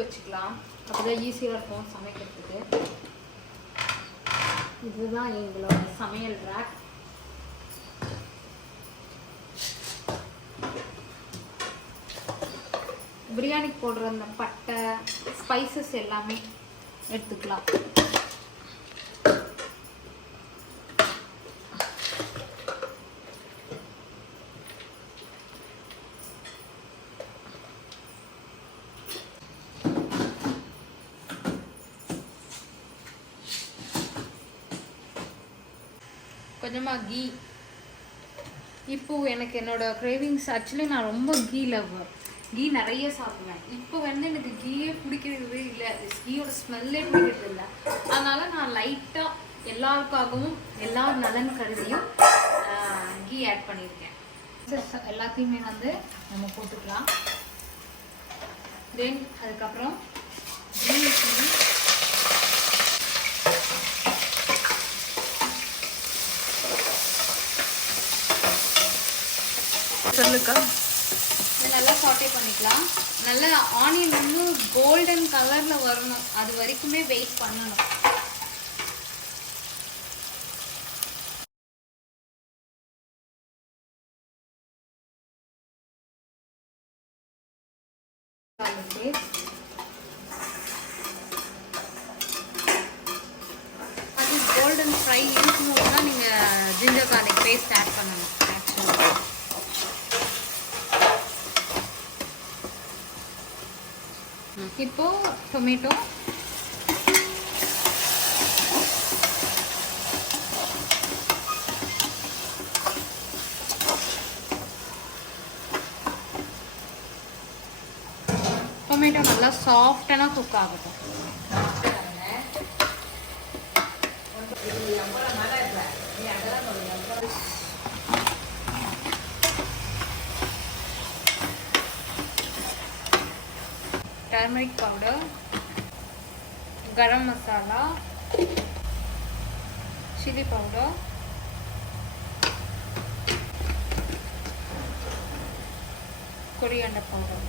வச்சுக்கலாம். அப்போதான் ஈஸியாக இருக்கும் சமைக்கிறதுக்கு. இதுதான் எங்களோட சமையல் ரேக். பிரியாணிக்கு போடுற அந்த பட்டை ஸ்பைசஸ் எல்லாமே எடுத்துக்கலாம். கொஞ்சமாக கீ. இப்போ எனக்கு என்னோட கிரேவிங்ஸ் ஆக்சுவலி நான் ரொம்ப கீ லவ்வர். கீ நிறைய சாப்பிடுவேன். இப்போ வந்து எனக்கு கீயே பிடிக்கிறதே இல்லை. கீயோட ஸ்மெல்லே பிடிக்கிறது இல்லை. அதனால நான் லைட்டாக எல்லாருக்காகவும் எல்லா நலன் கருதியும் கீ ஆட் பண்ணியிருக்கேன். எல்லாத்தையுமே வந்து நம்ம போட்டுக்கலாம். தென் அதுக்கப்புறம் சொல்லுக்கா. இதை நல்லா சாட்டே பண்ணிக்கலாம். நல்லா ஆனியன் வந்து கோல்டன் கலரில் வரணும். அது வரைக்குமே வெயிட் பண்ணணும். அது கோல்டன் ஃப்ரை இருக்கும்போது தான் நீங்கள் ஜிஞ்சர் கார்லிக் பேஸ்ட் ஆட் பண்ணணும். ஆக்சுவலி இப்போ டொமேட்டோ, டொமேட்டோ நல்லா சாஃப்டான குக் ஆகட்டும். टर्मरिक पाउडर, गरम मसाला, चिली पाउडर, कोरिएंडर पाउडर,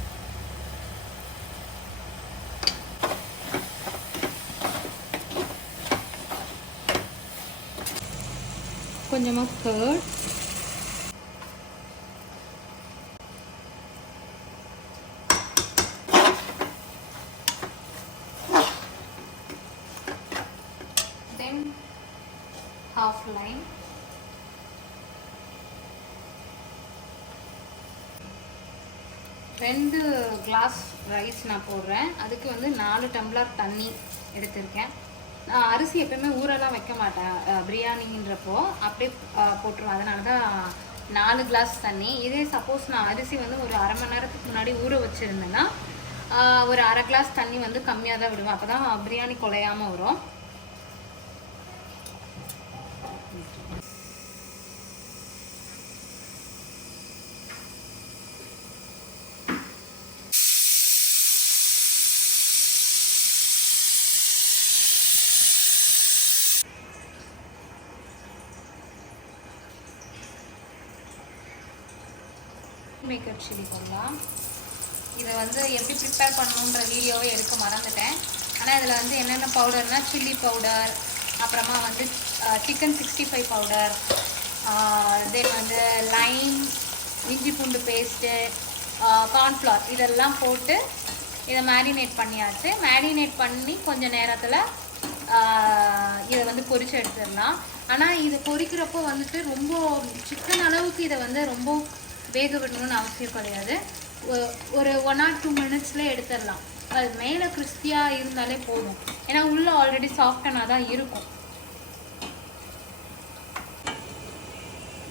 கொஞ்சமா curd, half lime, ரெண்டு கிளாஸ் ரைஸ் நான் போடுறேன். அதுக்கு வந்து 4 டம்ளர் தண்ணி எடுத்திருக்கேன். நான் அரிசி எப்பயுமே ஊரெல்லாம் வைக்க மாட்டேன் பிரியாணின்றப்போ, அப்படியே போட்டுருவேன். அதனால தான் 4 கிளாஸ் தண்ணி. இதே சப்போஸ் நான் அரிசி வந்து ஒரு அரை மணி நேரத்துக்கு முன்னாடி ஊற வச்சுருந்தேன்னா ஒரு அரை கிளாஸ் தண்ணி வந்து கம்மியாக தான் விடுவேன். அப்போ தான் பிரியாணி குலையாமல் வரும். மேக்கர் சில்லி போடலாம். இதை வந்து எப்படி ப்ரிப்பேர் பண்ணணுன்ற வீடியோவே எடுக்க மறந்துட்டேன். ஆனால் இதில் வந்து என்னென்ன பவுடர்னால் சில்லி பவுடர், அப்புறமா வந்து சிக்கன் 65 பவுடர், தென் வந்து லைம், இஞ்சி பூண்டு பேஸ்ட்டு, கார்ன்ஃப்ளவர் இதெல்லாம் போட்டு இதை மேரினேட் பண்ணியாச்சு. மேரினேட் பண்ணி கொஞ்சம் நேரத்தில் இதை வந்து பொரிச்சு எடுத்துடலாம். ஆனால் இது பொரிக்கிறப்போ வந்துட்டு ரொம்ப சிக்கன் அளவுக்கு இதை வந்து ரொம்ப வேக விடணும்னு அவசியம் கிடையாது. ஒரு 1 or 2 மினிட்ஸ்லேயே எடுத்துடலாம். அது மேலே கிறிஸ்பியாக இருந்தாலே போதும். ஏன்னா உள்ளே ஆல்ரெடி சாஃப்டனாக தான் இருக்கும்.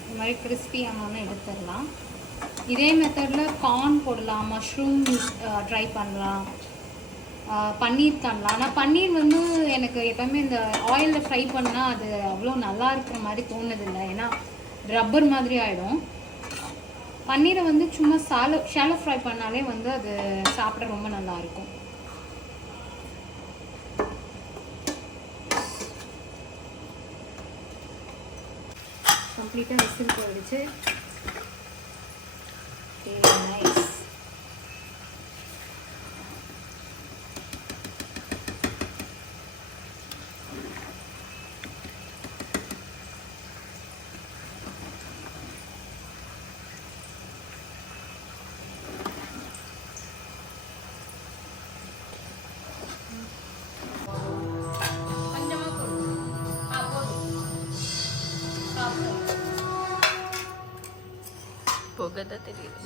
இந்த மாதிரி கிறிஸ்பியானோன்னு எடுத்துடலாம். இதே மெத்தடில் கார்ன் போடலாம், மஷ்ரூம் ட்ரை பண்ணலாம், பன்னீர் பண்ணலாம். ஆனால் பன்னீர் வந்து எனக்கு எப்போவுமே இந்த ஆயிலில் ஃப்ரை பண்ணால் அது அவ்வளோ நல்லா இருக்கிற மாதிரி தோணுதில்லை. ஏன்னா ரப்பர் மாதிரி ஆகிடும். பன்னீரை வந்து சும்மா ஷாலோ ஃப்ரை பண்ணாலே வந்து அது சாப்பிட ரொம்ப நல்லாயிருக்கும். கம்ப்ளீட்டாக விசில் போயிடுச்சு. நைஸ். புகை தான் தெரியுது.